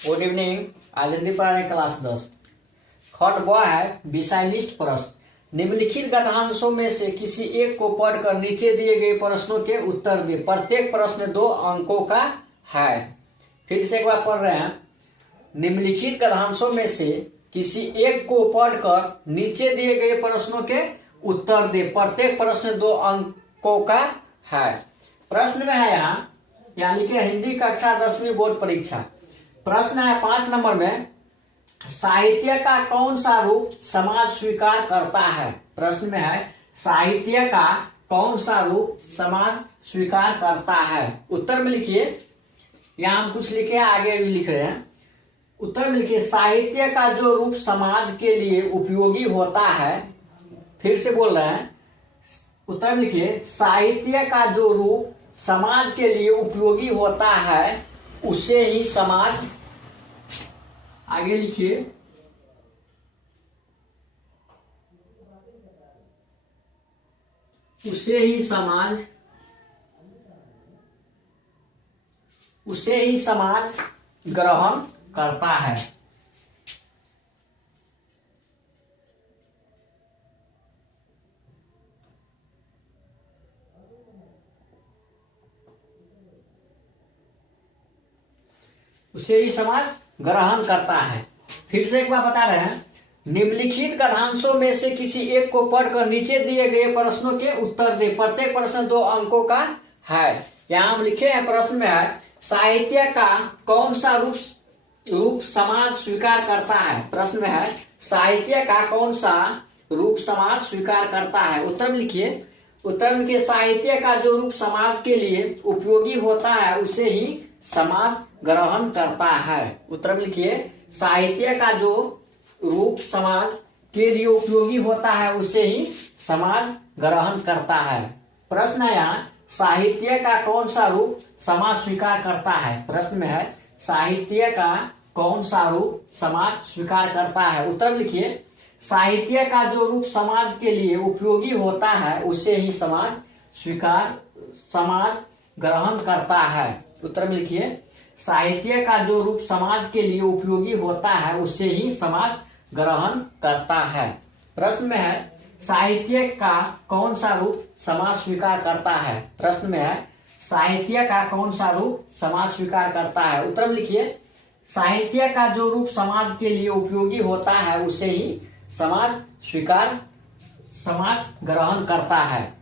Good evening. आज हिंदी पढ़ा रहे क्लास 10। खट ब है विषय लिस्ट प्रश्न। निम्नलिखित गद्यांशों में से किसी एक को पढ़कर नीचे दिए गए प्रश्नों के उत्तर दे। प्रत्येक प्रश्न 2 अंकों का है। फिर से एक बार पढ़ रहे हैं। निम्नलिखित गद्यांशों में से किसी एक को पढ़कर नीचे दिए गए प्रश्नों के उत्तर दे। प्रत्येक प्रश्न 2 अंकों का है। प्रश्न में है यहाँ यानी कि हिंदी कक्षा 10वीं बोर्ड परीक्षा। प्रश्न है 5 नंबर में, साहित्य का कौन सा रूप समाज स्वीकार करता है। प्रश्न में है साहित्य का कौन सा रूप समाज स्वीकार करता है। उत्तर में लिखिए, यहां हम कुछ लिखे आगे भी लिख रहे हैं। उत्तर में लिखिए, साहित्य का जो रूप समाज के लिए उपयोगी होता है। फिर से बोल रहे हैं, उत्तर में लिखिए, साहित्य का जो रूप समाज के लिए उपयोगी होता है उसे ही समाज, आगे लिखिए, उसे ही समाज ग्रहण करता है। उसे ही समाज ग्रहण करता है। फिर से एक बार बता रहे हैं, निम्नलिखित गद्यांशों में से किसी एक को पढ़कर नीचे दिए गए प्रश्नों के उत्तर दे। प्रत्येक प्रश्न 2 अंकों का है। यहां हम लिखे हैं, प्रश्न में है साहित्य का कौन सा रूप समाज स्वीकार करता है। प्रश्न में है साहित्य का कौन सा रूप समाज स्वीकार करता है। उत्तर में लिखिए, उत्तर में लिखिए, साहित्य का जो रूप समाज के लिए उपयोगी होता है उसे ही समाज ग्रहण करता है। उत्तर में लिखिए, साहित्य का जो रूप समाज के लिए उपयोगी होता है उसे ही समाज ग्रहण करता है। प्रश्न है यहाँ, साहित्य का कौन सा रूप समाज स्वीकार करता है। प्रश्न में है साहित्य का कौन सा रूप समाज स्वीकार करता है। उत्तर में लिखिए, साहित्य का जो रूप समाज के लिए उपयोगी होता है उसे ही समाज ग्रहण करता है। उत्तर में लिखिए, साहित्य का जो रूप समाज के लिए उपयोगी होता है उसे ही समाज ग्रहण करता है। प्रश्न में है साहित्य का कौन सा रूप समाज स्वीकार करता है। प्रश्न में है साहित्य का कौन सा रूप समाज स्वीकार करता है। उत्तर में लिखिए, साहित्य का जो रूप समाज के लिए उपयोगी होता है उसे ही समाज ग्रहण करता है।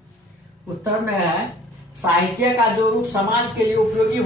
उत्तर में है साहित्य का जो रूप समाज के लिए उपयोगी